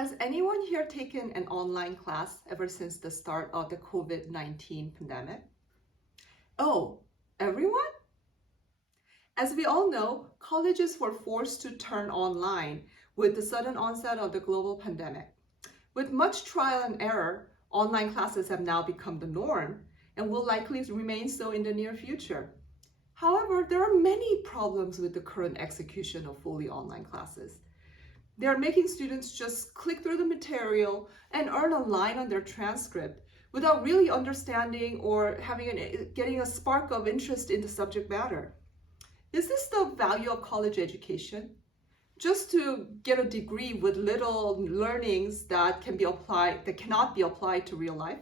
Has anyone here taken an online class ever since the start of the COVID-19 pandemic? Oh, everyone? As we all know, colleges were forced to turn online with the sudden onset of the global pandemic. With much trial and error, online classes have now become the norm and will likely remain so in the near future. However, there are many problems with the current execution of fully online classes. They are making students just click through the material and earn a line on their transcript without really understanding or getting a spark of interest in the subject matter. Is this the value of college education? Just to get a degree with little learnings that cannot be applied to real life?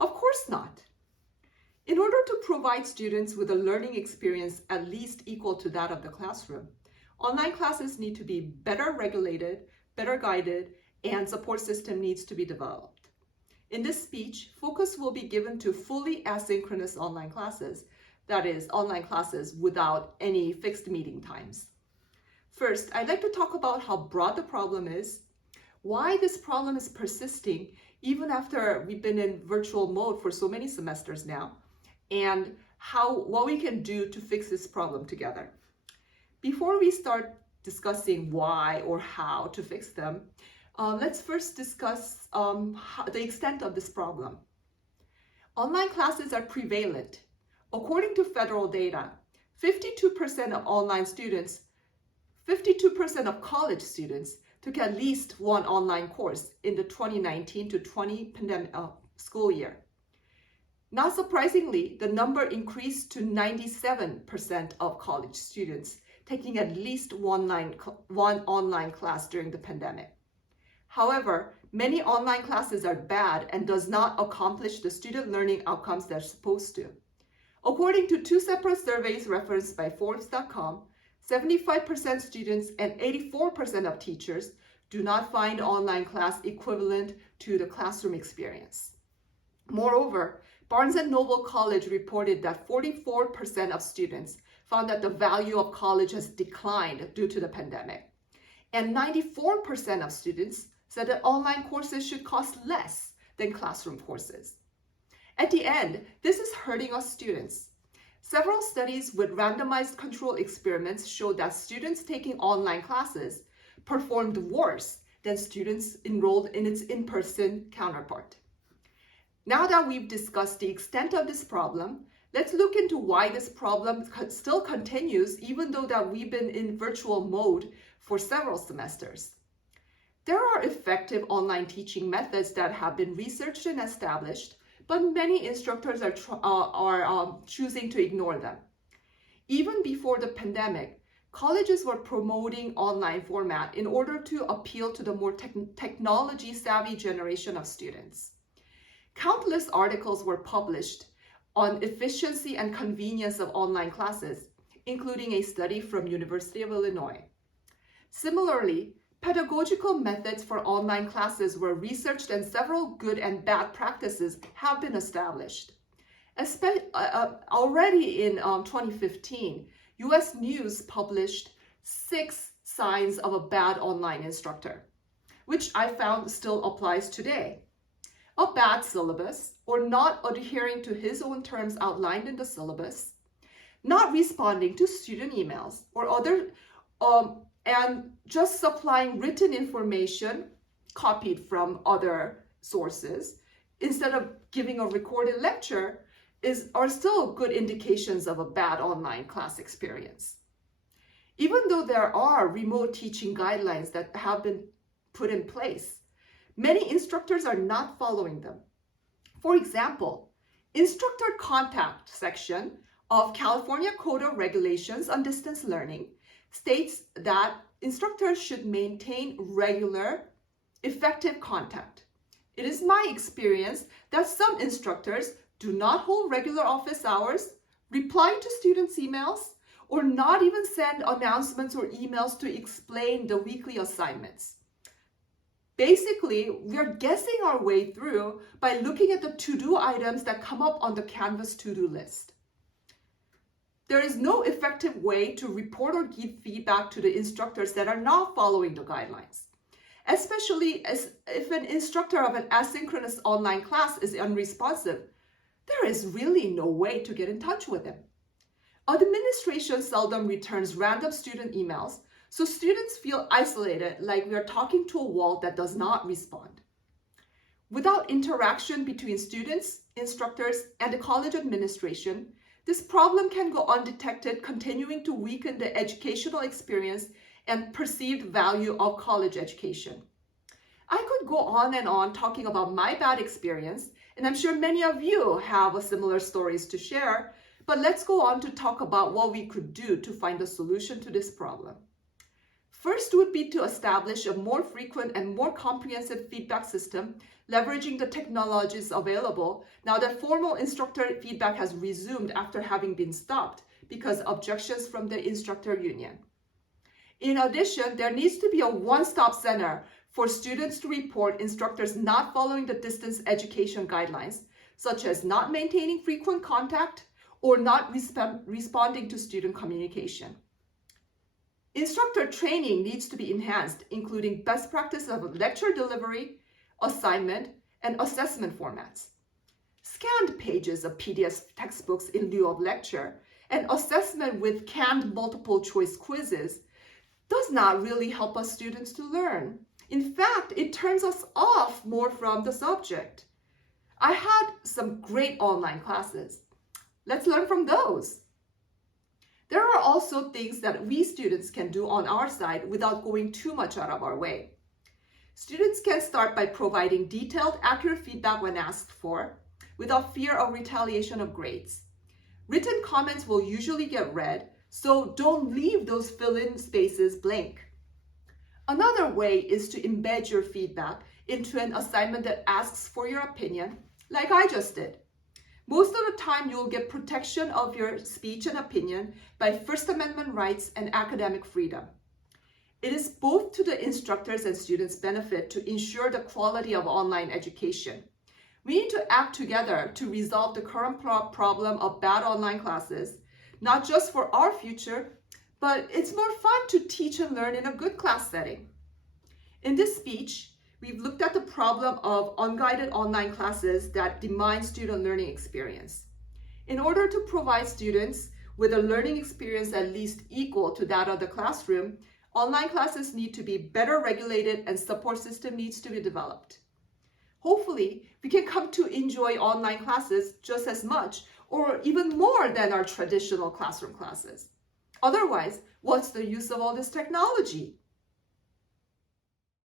Of course not. In order to provide students with a learning experience at least equal to that of the classroom, online classes need to be better regulated, better guided, and support system needs to be developed. In this speech, focus will be given to fully asynchronous online classes, that is, online classes without any fixed meeting times. First, I'd like to talk about how broad the problem is, why this problem is persisting even after we've been in virtual mode for so many semesters now, and what we can do to fix this problem together. Before we start discussing why or how to fix them, let's first discuss the extent of this problem. Online classes are prevalent. According to federal data, 52% of college students took at least one online course in the 2019 to 20 pandemic school year. Not surprisingly, the number increased to 97% of college students taking at least one online class during the pandemic. However, many online classes are bad and does not accomplish the student learning outcomes they're supposed to. According to two separate surveys referenced by Forbes.com, 75% students and 84% of teachers do not find online class equivalent to the classroom experience. Moreover, Barnes & Noble College reported that 44% of students found that the value of college has declined due to the pandemic. And 94% of students said that online courses should cost less than classroom courses. At the end, this is hurting us students. Several studies with randomized control experiments showed that students taking online classes performed worse than students enrolled in its in-person counterpart. Now that we've discussed the extent of this problem, let's look into why this problem still continues even though that we've been in virtual mode for several semesters. There are effective online teaching methods that have been researched and established, but many instructors are choosing to ignore them. Even before the pandemic, colleges were promoting online format in order to appeal to the more technology-savvy generation of students. Countless articles were published on efficiency and convenience of online classes, including a study from University of Illinois. Similarly, pedagogical methods for online classes were researched and several good and bad practices have been established. Already in 2015, US News published 6 signs of a bad online instructor, which I found still applies today. A bad syllabus, or not adhering to his own terms outlined in the syllabus, not responding to student emails or and just supplying written information copied from other sources instead of giving a recorded lecture are still good indications of a bad online class experience. Even though there are remote teaching guidelines that have been put in place, many instructors are not following them. For example, instructor contact section of California Code of Regulations on Distance Learning states that instructors should maintain regular, effective contact. It is my experience that some instructors do not hold regular office hours, reply to students' emails, or not even send announcements or emails to explain the weekly assignments. Basically, we are guessing our way through by looking at the to-do items that come up on the Canvas to-do list. There is no effective way to report or give feedback to the instructors that are not following the guidelines. especially if an instructor of an asynchronous online class is unresponsive. There is really no way to get in touch with him. Administration seldom returns random student emails, so students feel isolated, like we are talking to a wall that does not respond. Without interaction between students, instructors, and the college administration, this problem can go undetected, continuing to weaken the educational experience and perceived value of college education. I could go on and on talking about my bad experience, and I'm sure many of you have similar stories to share, but let's go on to talk about what we could do to find a solution to this problem. First would be to establish a more frequent and more comprehensive feedback system, leveraging the technologies available now that formal instructor feedback has resumed after having been stopped because of objections from the instructor union. In addition, there needs to be a one-stop center for students to report instructors not following the distance education guidelines, such as not maintaining frequent contact or not responding to student communication. Instructor training needs to be enhanced, including best practice of lecture delivery, assignment, and assessment formats. Scanned pages of PDF textbooks in lieu of lecture and assessment with canned multiple choice quizzes does not really help us students to learn. In fact, it turns us off more from the subject. I had some great online classes. Let's learn from those. There are also things that we students can do on our side without going too much out of our way. Students can start by providing detailed, accurate feedback when asked for, without fear of retaliation of grades. Written comments will usually get read, so don't leave those fill-in spaces blank. Another way is to embed your feedback into an assignment that asks for your opinion, like I just did. Most of the time, you'll get protection of your speech and opinion by First Amendment rights and academic freedom. It is both to the instructors and students' benefit to ensure the quality of online education. We need to act together to resolve the current problem of bad online classes, not just for our future, but it's more fun to teach and learn in a good class setting. In this speech, we've looked at the problem of unguided online classes that demean student learning experience. In order to provide students with a learning experience at least equal to that of the classroom, online classes need to be better regulated and support system needs to be developed. Hopefully, we can come to enjoy online classes just as much or even more than our traditional classroom classes. Otherwise, what's the use of all this technology?